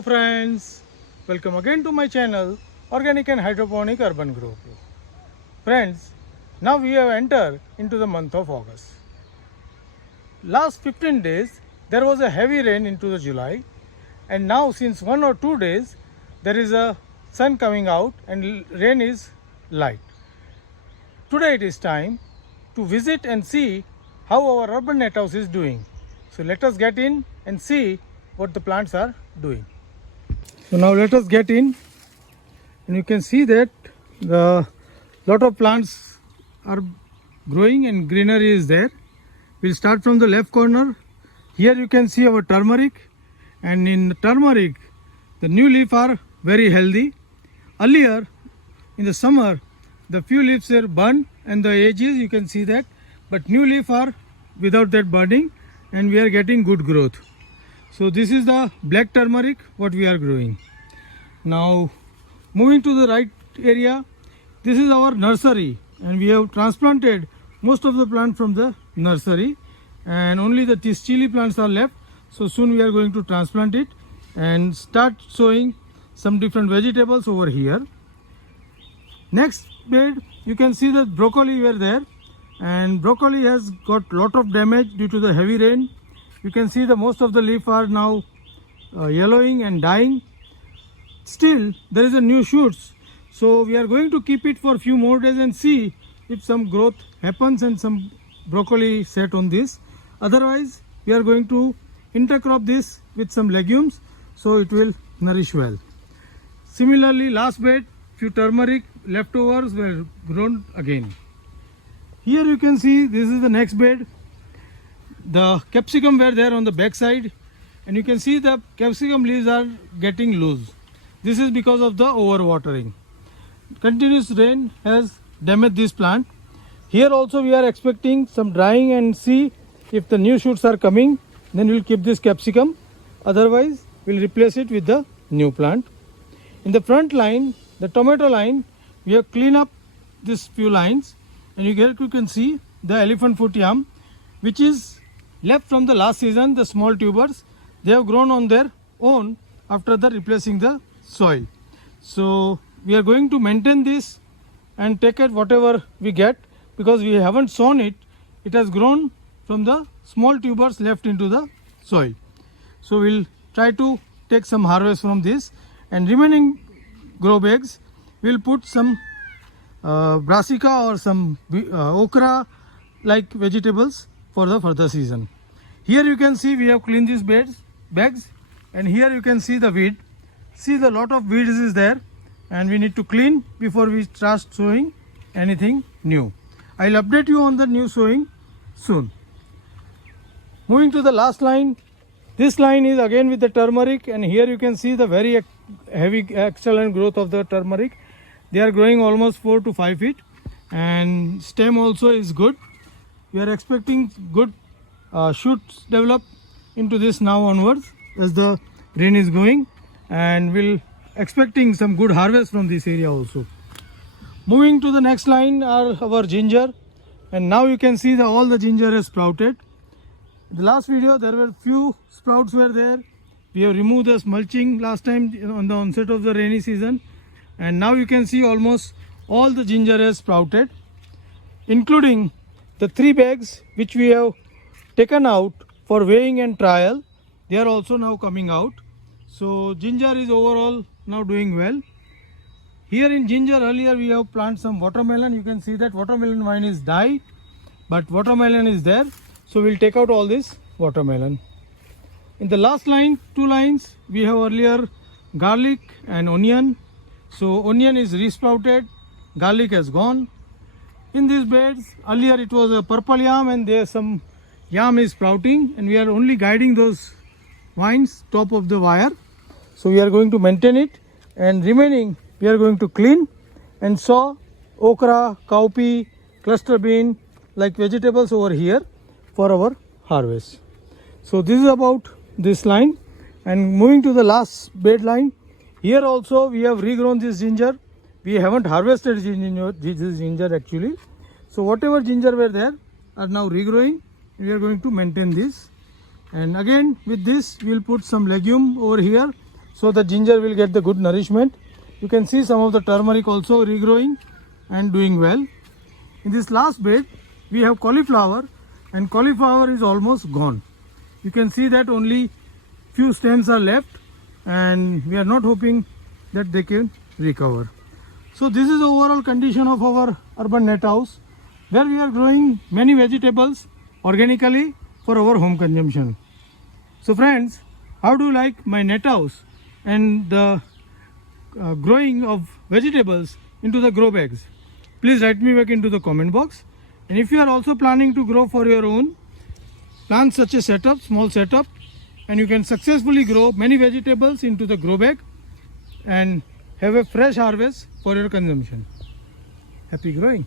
Hello friends, welcome again to my channel Organic and Hydroponic Urban Grow Pro. Friends, now we have entered into the month of August. Last 15 days there was a heavy rain into the July, and now since 1 or 2 days there is a sun coming out and rain is light. Today it is time to visit and see how our urban net house is doing. So let us get in and see what the plants are doing. So now let us get in, and you can see that the lot of plants are growing and greenery is there. We'll start from the left corner. Here you can see our turmeric, and in the turmeric the new leaf are very healthy. Earlier in the summer the few leaves are burned and the edges you can see that, but new leaf are without that burning and we are getting good growth. So this is the black turmeric what we are growing. Now moving to the right area, this is our nursery, and we have transplanted most of the plant from the nursery, and only these chili plants are left. So soon we are going to transplant it and start sowing some different vegetables over here. Next bed you can see that broccoli were there, and broccoli has got lot of damage due to the heavy rain. You can see the most of the leaf are now yellowing and dying. Still there is a new shoots, so we are going to keep it for a few more days and see if some growth happens and some broccoli set on this. Otherwise we are going to intercrop this with some legumes so it will nourish well. Similarly, last bed few turmeric leftovers were grown again. Here you can see this is the next bed. The capsicum were there on the back side, and you can see the capsicum leaves are getting loose. This is because of the overwatering. Continuous rain has damaged this plant. Here also we are expecting some drying and see if the new shoots are coming, then we will keep this capsicum. Otherwise we will replace it with the new plant. In the front line, the tomato line, we have cleaned up these few lines, and you can see the elephant foot yam which is left from the last season. The small tubers, they have grown on their own after the replacing the soil. So we are going to maintain this and take it whatever we get, because we haven't sown it. It has grown from the small tubers left into the soil. So we'll try to take some harvest from this, and remaining grow bags we'll put some brassica or some okra like vegetables for the further season. Here you can see we have cleaned these bags, and here you can see the weed. See, the lot of weeds is there, and we need to clean before we start sowing anything new. I'll update you on the new sowing soon. Moving to the last line, this line is again with the turmeric, and here you can see the very heavy excellent growth of the turmeric. They are growing almost 4 to 5 feet, and stem also is good. We are expecting good shoots develop into this now onwards as the rain is going, and we'll expecting some good harvest from this area also. Moving to the next line are our ginger, and now you can see all the ginger has sprouted. In the last video there were few sprouts were there. We have removed the mulching last time on the onset of the rainy season, and now you can see almost all the ginger has sprouted, including the 3 bags which we have taken out for weighing and trial. They are also now coming out. So ginger is overall now doing well. Here in ginger, earlier we have planted some watermelon. You can see that watermelon vine is died, but watermelon is there. So we'll take out all this watermelon. In the last line, 2 lines, we have earlier garlic and onion. So onion is resprouted, garlic has gone. In these beds, earlier it was a purple yam, and there some yam is sprouting, and we are only guiding those vines top of the wire. So we are going to maintain it, and remaining we are going to clean and sow okra, cowpea, cluster bean like vegetables over here for our harvest. So this is about this line, and moving to the last bed line, here also we have regrown this ginger. We haven't harvested this ginger actually. So whatever ginger were there are now regrowing. We are going to maintain this, and again with this we will put some legume over here so the ginger will get the good nourishment. You can see some of the turmeric also regrowing and doing well. In this last bed we have cauliflower, and cauliflower is almost gone. You can see that only few stems are left, and we are not hoping that they can recover. So this is the overall condition of our urban net house, where we are growing many vegetables organically for our home consumption. So friends, how do you like my net house and the growing of vegetables into the grow bags? Please write me back into the comment box. And if you are also planning to grow for your own, plan such a setup, small setup, and you can successfully grow many vegetables into the grow bag and have a fresh harvest for your consumption. Happy growing!